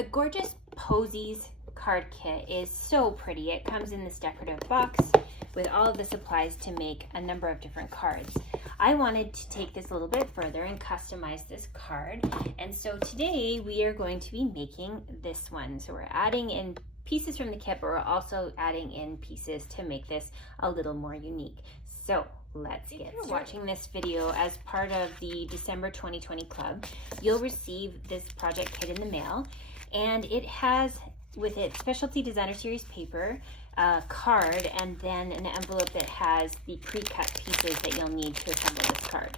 The gorgeous Posies card kit is so pretty. It comes in this decorative box with all of the supplies to make a number of different cards. I wanted to take this a little bit further and customize this card. And so today we are going to be making this one. So we're adding in pieces from the kit, but we're also adding in pieces to make this a little more unique. So let's get started. Watching this video as part of the December 2020 club, you'll receive this project kit in the mail, and it has with it specialty designer series paper, a card, and then an envelope that has the pre-cut pieces that you'll need to assemble this card.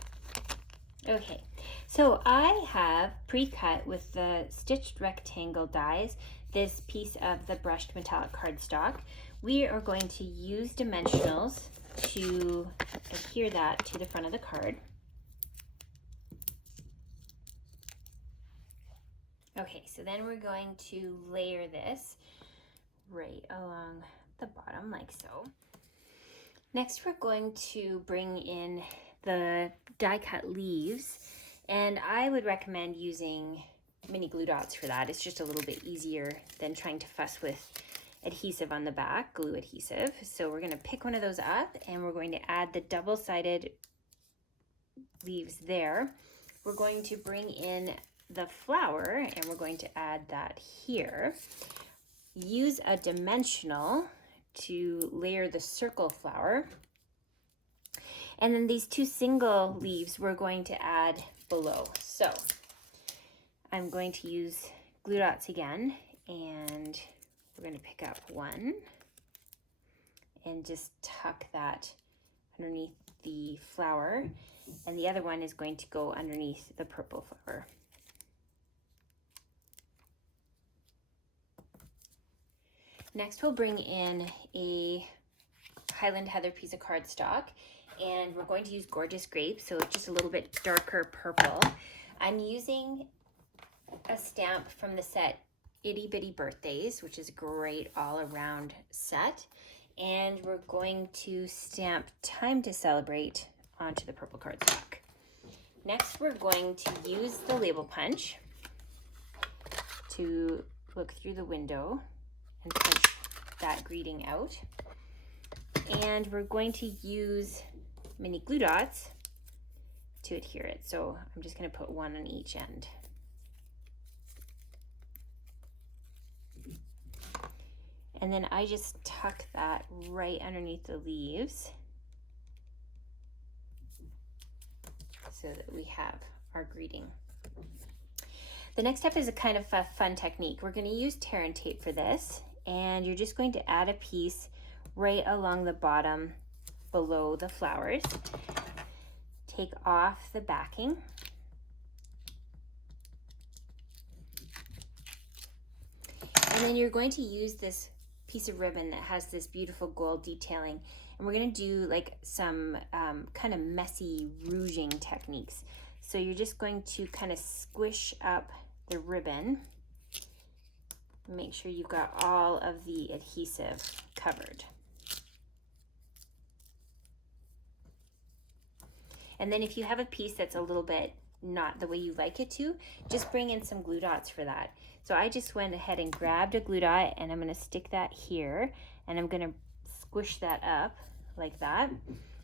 Okay, so I have pre-cut with the stitched rectangle dies this piece of the brushed metallic cardstock. We are going to use dimensionals to adhere that to the front of the card. Okay, so then we're going to layer this right along the bottom like so. Next, we're going to bring in the die cut leaves, and I would recommend using mini glue dots for that. It's just a little bit easier than trying to fuss with adhesive on the back, glue adhesive. So we're going to pick one of those up and we're going to add the double-sided leaves there. We're going to bring in the flower and we're going to add that here. Use a dimensional to layer the circle flower. And then these two single leaves we're going to add below. So I'm going to use glue dots again, and we're going to pick up one and just tuck that underneath the flower, and the other one is going to go underneath the purple flower. Next, we'll bring in a Highland Heather piece of cardstock, and we're going to use Gorgeous Grape, so it's just a little bit darker purple. I'm using a stamp from the set Itty Bitty Birthdays, which is a great all-around set, and we're going to stamp Time to Celebrate onto the purple cardstock. Next, we're going to use the label punch to look through the window and punch that greeting out. And we're going to use mini glue dots to adhere it. So I'm just going to put one on each end. And then I just tuck that right underneath the leaves so that we have our greeting. The next step is a kind of a fun technique. We're going to use tear and tape for this, and you're just going to add a piece right along the bottom below the flowers. Take off the backing. And then you're going to use this piece of ribbon that has this beautiful gold detailing, and we're going to do like some kind of messy rouging techniques. So you're just going to kind of squish up the ribbon. Make sure you've got all of the adhesive covered. And then if you have a piece that's a little bit not the way you like it to, just bring in some glue dots for that. So I just went ahead and grabbed a glue dot, and I'm going to stick that here, and I'm going to squish that up like that.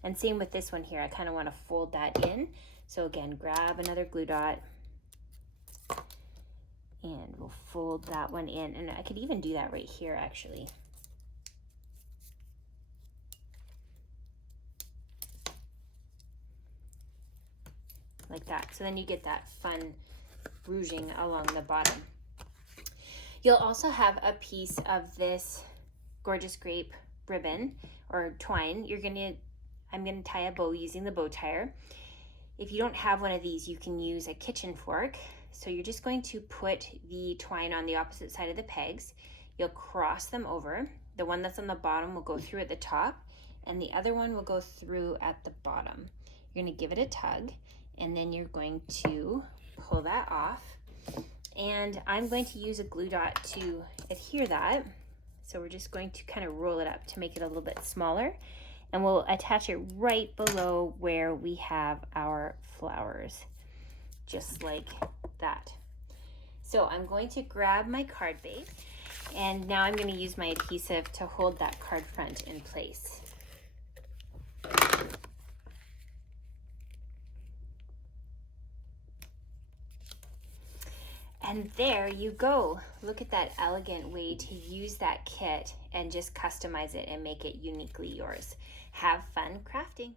And same with this one here. I kind of want to fold that in. So again, grab another glue dot, and we'll fold that one in. And I could even do that right here actually. Like that. So then you get that fun rouging along the bottom. You'll also have a piece of this Gorgeous Grape ribbon or twine. I'm gonna tie a bow using the bow tire. If you don't have one of these, you can use a kitchen fork. So you're just going to put the twine on the opposite side of the pegs. You'll cross them over. The one that's on the bottom will go through at the top, and the other one will go through at the bottom. You're gonna give it a tug, and then you're going to pull that off. And I'm going to use a glue dot to adhere that. So we're just going to kind of roll it up to make it a little bit smaller. And we'll attach it right below where we have our flowers, just like that. So I'm going to grab my card base, and now I'm going to use my adhesive to hold that card front in place. And there you go. Look at that elegant way to use that kit and just customize it and make it uniquely yours. Have fun crafting.